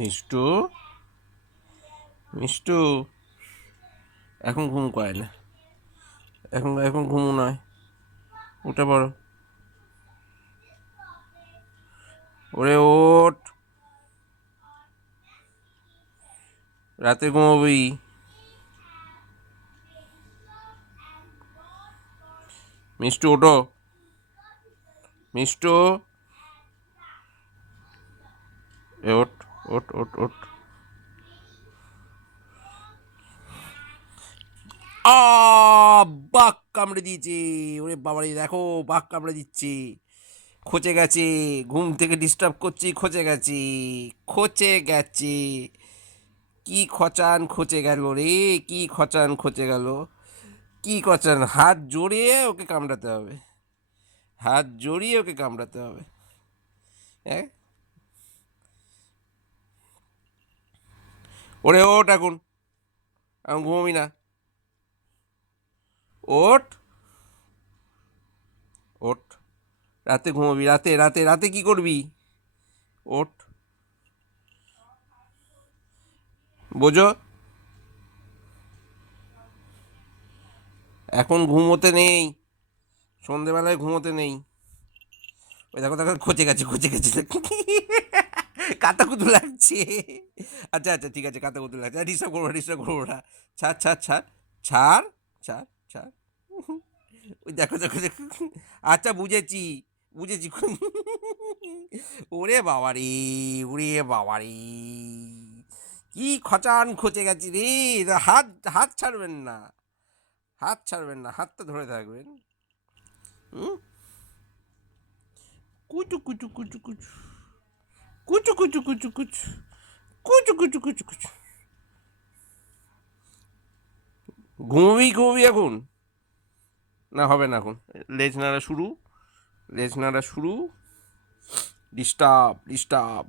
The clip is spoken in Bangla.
মিষ্টু, মিষ্টু, এখন ঘুম পায় না। এখন এখন ঘুম নয়, উঠে পড়ো। ওরে ওঠ, রাতে ঘুমোবি। মিষ্টু ওঠো, মিষ্টু, এ ওঠ, ওঠ ওঠ ওঠ। আ বাঘ কামড়ে দিয়েছে। ওরে বাবারে, দেখো বাঘ কামড়ে দিচ্ছে। খচে গেছে, ঘুম থেকে ডিস্টার্ব করছি, খচে গেছে, খচে গেছে। কি খচান খচে গেল রে, কি খচান খচে গেল, কি খচান। হাত জড়িয়ে ওকে কামড়াতে হবে, হাত জড়িয়ে ওকে কামড়াতে হবে। হ্যাঁ, ওরে ওঠ এখন, এখন ঘুমোবি না। ওঠ, ওঠ, রাতে ঘুমোবি, রাতে রাতে রাতে কি করবি? ওঠ, বোঝো, এখন ঘুমোতে নেই, সন্ধেবেলায় ঘুমোতে নেই। ওই দেখো দেখো, খচে গেছে, খচে গেছে। কাতা কুতু লাগছে। আচ্ছা আচ্ছা, ঠিক আছে, কাতা কুতু লাগছে, ডিস্টার্ব করবো না, ডিস্টার্ব করবো না। ছাড় ছাড় ছাড়, ছাড় ছাড় ছাড়। ওই দেখো দেখো দেখো। আচ্ছা, বুঝেছি, বুঝেছি। ওরে বাবারে, ওরে বাবারে, কি খচান খচে গেছি রে। হাত, হাত ছাড়বেন না, হাত ছাড়বেন না, হাতটা ধরে থাকবেন। হুম, কুচু কুচু কুচু কুচু, কুচু কুচু কুচু কুচু, কুচু কুচু কুচু কুচু। ঘুমবি ঘুমবি এখন, না হবে না এখন। লেজ নাড়া শুরু, লেজ নাড়া শুরু। Disturb disturb.